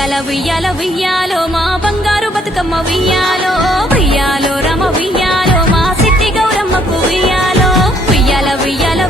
ఉయ్యాల ఉయ్యాలో మా బంగారు బతుకమ్మ ఉయ్యాలో ఉయ్యాలో రమ ఉయ్యాలో మా సిట్టి గౌరమ్మకు ఉయ్యాలో ఉయ్యాల